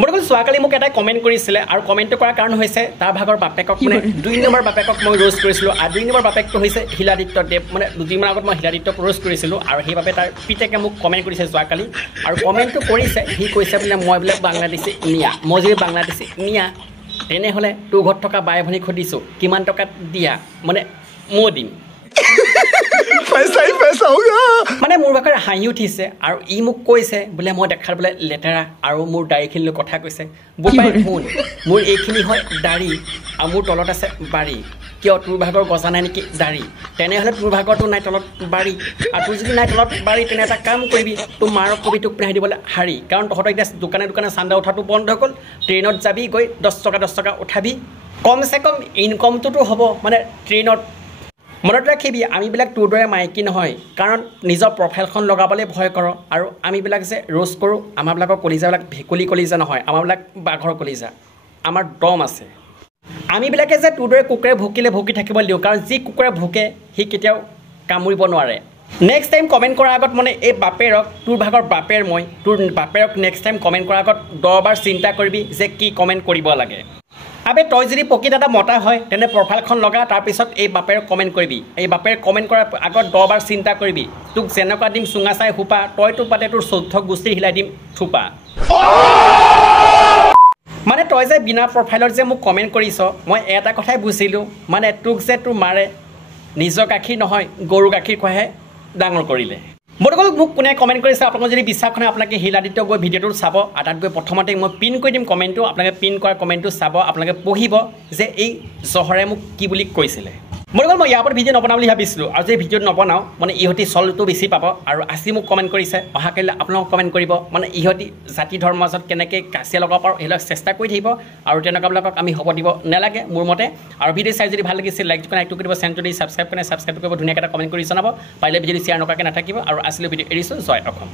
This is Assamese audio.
বৰ্তমান ছোৱাকালি মোক এটা কমেণ্ট কৰিছিলে আৰু কমেণ্টটো কৰাৰ কাৰণ হৈছে তাৰ ভাগৰ বাপেকক মানে 2 নম্বৰ বাপেকক মই ৰোষ্ট কৰিছিলোঁ আৰু 2 নম্বৰ বাপেকটো হৈছে শিলাদিত্য দেৱ মানে দুদিনমান আগত মই শিলাদিত্যক ৰোষ্ট কৰিছিলোঁ আৰু সেইবাবে তাৰ পিতেকে মোক কমেণ্ট কৰিছে ছোৱাকালি আৰু কমেণ্টটো কৰিছে সি কৈছে বোলে মই বোলে বাংলাদেশী নিয়া মই যদি বাংলাদেশী নিয়া তেনেহ'লে তোৰ ঘৰত থকা বাই ভনীক সুধিছোঁ কিমান টকা দিয়া মানে মই দিম মানে মোৰ ভাগৰ হাঁহি উঠিছে আৰু ই মোক কৈছে বোলে মই দেখাৰ বোলে লেতেৰা আৰু মোৰ দাড়িখিনিলৈ কথা কৈছে বোপাই শুন মোৰ এইখিনি হয় দাড়ি আৰু মোৰ তলত আছে বাৰী কিয় তোৰ ভাগৰ গজা নাই নেকি দাড়ি তেনেহ'লে তোৰ ভাগৰটো নাই তলত বাৰী আৰু তোৰ যদি নাই তলত বাৰী তেনে এটা কাম কৰিবি তোৰ মাৰক কবি তোক পিন্ধাই দিবলৈ শাৰী কাৰণ তহঁতৰ এতিয়া দোকানে দোকানে চান্দা উঠাটো বন্ধ হৈ গ'ল ট্ৰেইনত যাবি গৈ 10 টকা উঠাবি কমচে কম ইনকমটোতো হ'ব মানে ট্ৰেইনত মনত ৰাখিবি আমিবিলাক তোৰ দৰে মাইকী নহয় কাৰণ নিজৰ প্ৰফাইলখন লগাবলৈ ভয় কৰ আৰু আমিবিলাক যে ৰোষ্ট কৰোঁ আমাৰবিলাকৰ কলিজাবিলাক ভেকুলী কলিজা নহয় আমাৰবিলাক বাঘৰ কলিজা আমাৰ দম আছে আমিবিলাকে যে তোৰ দৰে কুকুৰে ভুকিলে ভুকি থাকিব দিওঁ কাৰণ যি কুকুৰে ভুকে সি কেতিয়াও কামুৰিব নোৱাৰে নেক্সট টাইম কমেণ্ট কৰাৰ আগত মানে এই বাপেৰক তোৰ ভাগৰ বাপেৰ মই তোৰ বাপেৰক নেক্সট টাইম কমেণ্ট কৰাৰ আগত 10 বাৰ চিন্তা কৰিবি যে কি কমেণ্ট কৰিব লাগে আবে তই যদি প্ৰকৃত এটা মতা হয় তেনে প্ৰফাইলখন লগা তাৰপিছত এই বাপেৰক কমেণ্ট কৰিবি এই বাপেৰ কমেণ্ট কৰাৰ আগত 10 বাৰ চিন্তা কৰিবি তোক যেনেকুৱা দিম চুঙা চাই সোপা তইতো পাতে তোৰ 14 গোষ্ঠী হিলাই দিম থোপা মানে তই যে বিনা প্ৰফাইলত যে মোক কমেণ্ট কৰিছ মই এটা কথাই বুজিলোঁ মানে তোক যে তোৰ মাৰে নিজৰ গাখীৰ নহয় গৰু গাখীৰ খুৱাইহে ডাঙৰ কৰিলে বৰ্তমান মোক কোনে কমেণ্ট কৰিছে আপোনালোকে যদি বিশ্বাস কৰে আপোনালোকে শিলাদিত্য গৈ ভিডিঅ'টো চাব আৰু তাত গৈ প্ৰথমতে মই পিন কৰি দিম কমেণ্টটো আপোনালোকে পিন কৰা কমেণ্টটো চাব আপোনালোকে পঢ়িব যে এই জহৰে মোক কি বুলি কৈছিলে বৰ্তমান মই ইয়াৰ ওপৰত ভিডিঅ' নবনাওঁ বুলি ভাবিছিলোঁ আৰু যদি ভিডিঅ'ত নবনাওঁ মানে ইহঁতি চলটো বেছি পাব আৰু আজি মোক কমেণ্ট কৰিছে অহাকাইলৈ আপোনালোকক কমেণ্ট কৰিব মানে ইহঁতি জাতি ধৰ্মৰ মাজত কেনেকৈ কাজিয়া লগাব পাৰোঁ সেইবিলাক চেষ্টা কৰি থাকিব আৰু তেনেকুৱাবিলাকক আমি হ'ব দিব নালাগে মোৰ মতে আৰু ভিডিঅ' চাই যদি ভাল লাগিছিল লাইকটো কৰিব চেনেলটো দি ছাবস্ক্ৰাইব কৰিব ধুনীয়াকৈ এটা কমেণ্ট কৰি জনাব পাৰিলে ভিডিঅ'টো শ্বেয়াৰ নকৰাকৈ নাথাকিব আৰু আছিলোঁ ভিডিঅ' এৰিছোঁ জয় অসম